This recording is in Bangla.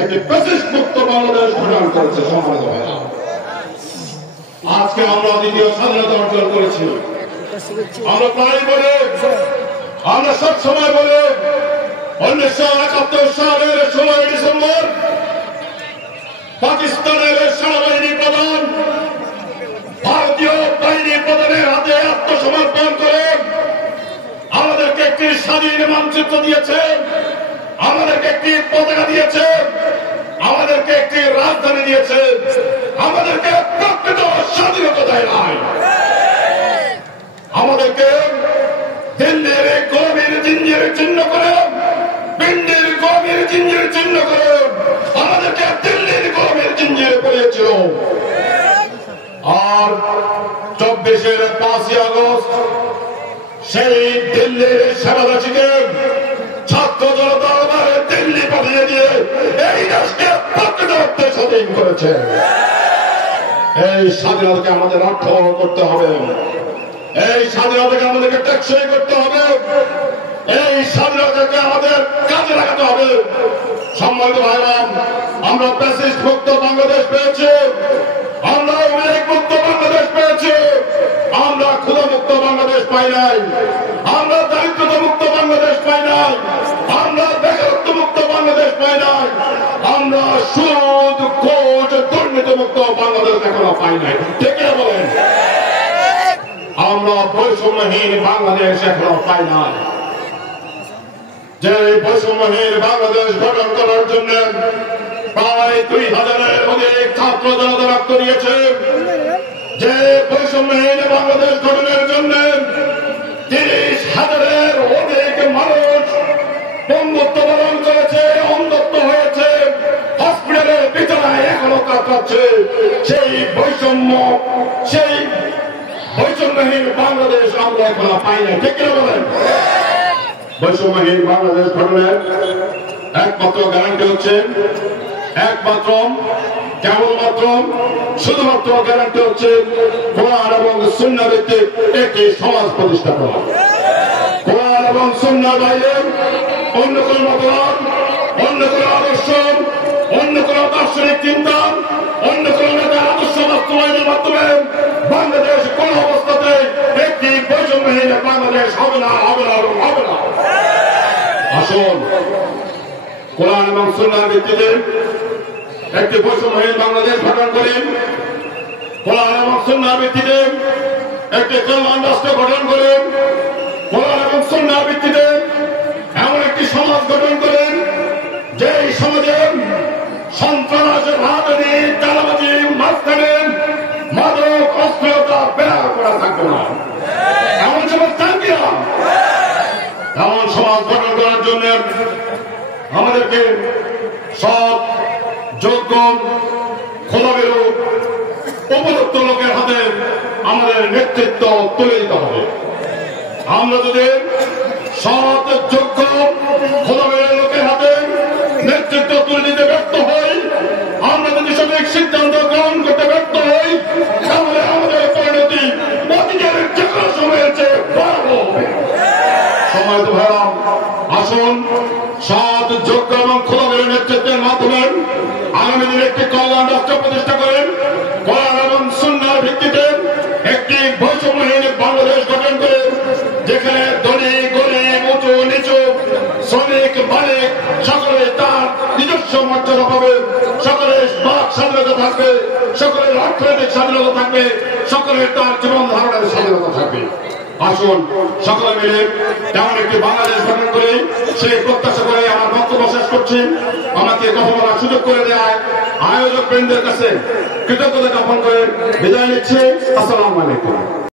একটি ফ্যাসিস্ট মুক্ত বাংলাদেশ গঠন করেছে। সম্মানিত ভাইরা, আজকে আমরা দ্বিতীয় স্বাধীনতা অর্জন করেছি। আমরা প্রায় বলে, আমরা সব সময় বলে 1971 সালের 16 ডিসেম্বর পাকিস্তানের সেনাবাহিনী প্রধান ভারতীয় বাহিনী প্রধানের হাতে আত্মসমর্পণ করে আমাদেরকে একটি স্বাধীন মানচিত্র দিয়েছে, আমাদেরকে একটি পতাকা দিয়েছে, আমাদেরকে একটি রাজধানী দিয়েছে, আমাদেরকে প্রকৃত স্বাধীনতা দেয় নাই। আমাদেরকে দিল্লির গোলামীর জিঞ্জির চিহ্ন করে, পিন্ডির গোলামীর জিঞ্জির চিহ্ন করে আমাদেরকে দিল্লির গোলামীর জিঞ্জিরে পড়িয়েছিল। আর 24-এর 5ই আগস্ট সেই দিল্লির সেনাবাসীকে ছাত্র জনতা আবার দিল্লি পাঠিয়ে দিয়ে এই দেশকে প্রকৃত অর্থে স্বাধীন করেছে। এই স্বাধীনতাকে আমাদের রক্ষা করতে হবে, এই স্বাধীনতাকে আমাদেরকে টেকসই করতে হবে, এই স্বাধীনতাকে আমাদের কাজে লাগাতে হবে। সম্মানিত ভাইরা, আমরা ফ্যাসিস্ট মুক্ত বাংলাদেশ পেয়েছি, আমরা অনেক মুক্ত বাংলাদেশ পেয়েছি, আমরা ক্ষুধা মুক্ত বাংলাদেশ পাই নাই, আমরা দারিদ্রতা মুক্ত বাংলাদেশ পাই নাই, আমরা বেকারত্ব মুক্ত বাংলাদেশ পাই নাই, আমরা সুদ ঘুষ দুর্নীতি মুক্ত বাংলাদেশ এখনো পাই নাই। ঠিক আছে বলেন? আমরা বৈষম্যহীন বাংলাদেশ এখনো পাই নাই। যে বৈষম্যহীন বাংলাদেশ গঠন করার জন্য প্রায় 2000-এর অধিক ছাত্র জনতা রক্ত দিয়েছে, যে বৈষম্যহীন বাংলাদেশ গঠনের জন্য 30,000-এর অধিক মানুষ বন্ধুত্ব বরণ করেছে, অন্ধত্ব হয়েছে, হসপিটালের বিছানায় এখনো কাটাচ্ছে। সেই বৈষম্যহীন বাংলাদেশ আমরা এখনো পাই না। ঠিক কিনা বলেন? বৈষম্যহীন বাংলাদেশ গঠনের একমাত্র গ্যারান্টি হচ্ছে, শুধুমাত্র গ্যারান্টি হচ্ছে কোরআন এবং সুন্নাহ ভিত্তিক একটি সমাজ প্রতিষ্ঠা করা। কোরআন এবং সুন্নাহর বাইরে অন্য কোন মতবাদ, অন্য কোন আদর্শ, অন্য কোন দার্শনিক চিন্তা, অন্য কোন নেতার আদর্শ বাস্তবায়নের মাধ্যমে বাংলাদেশ কোন অবস্থাতে একটি বৈষম্যহীন বাংলাদেশ হবে না, হবে না এবং হবে না। আসুন কোরআন এবং সুন্নাহর ভিত্তিতে একটি বৈষম্যহীন বাংলাদেশ গঠন করেন, কোরআন এবং সুন্নাহর ভিত্তিতে একটি কল্যাণ রাষ্ট্র গঠন করেন, কোরআন এবং সুন্নাহর ভিত্তিতে এমন একটি সমাজ গঠন করেন যে সমাজে সন্ত্রাস, রাজনীতি, চাঁদাবাজি, মাঝখানে মাদক, অস্থিরতা বেড়া করা থাকবে না। এমন সমাজ চান কিনা? এমন সমাজ গঠন করার জন্য আমাদেরকে সব যোগ্য, খোলাবেরো, উপযুক্ত লোকের হাতে আমাদের নেতৃত্ব তুলে দিতে হবে। আমরা যদি সৎ, যোগ্য, খোলাবেরো লোকের হাতে নেতৃত্ব তুলে দিতে ব্যর্থ হই, আমরা যদি সঠিক সিদ্ধান্ত গ্রহণ করতে ব্যর্থ হই, তাহলে আমাদের পরিণতি অতীতের যে কোনো সময়ের চেয়ে ভয়াবহ হবে। সম্মানিত ভাইরা, আসুন সৎ, যোগ্য এবং খোলাবেরো নেতৃত্বের মাধ্যমে আগামী দিনে একটি কল্যাণ রাষ্ট্র প্রতিষ্ঠা করেন, কোরআন এবং সুন্নাহর ভিত্তিতে একটি বৈষম্যহীন বাংলাদেশ গঠন করে যেখানে ধনী, গরিব, উঁচু নিচু, শ্রমিক, মালিক সকলে তার নিজস্ব মর্যাদা পাবে, সকলের বাক স্বাধীনতা থাকবে, সকলের অর্থনৈতিক স্বাধীনতা থাকবে, সকলের তার জীবন ধারণের স্বাধীনতা থাকবে। আসুন সকলে মিলে তেমন একটি বাংলাদেশ গঠন করে সেই প্রত্যাশা করে আমার বক্তব্য শেষ করছি। আমাকে কথা বলার সুযোগ করে দেয় আয়োজক বৃন্দের কাছে কৃতজ্ঞতা জ্ঞাপন করে বিদায় নিচ্ছি। আসসালামু আলাইকুম।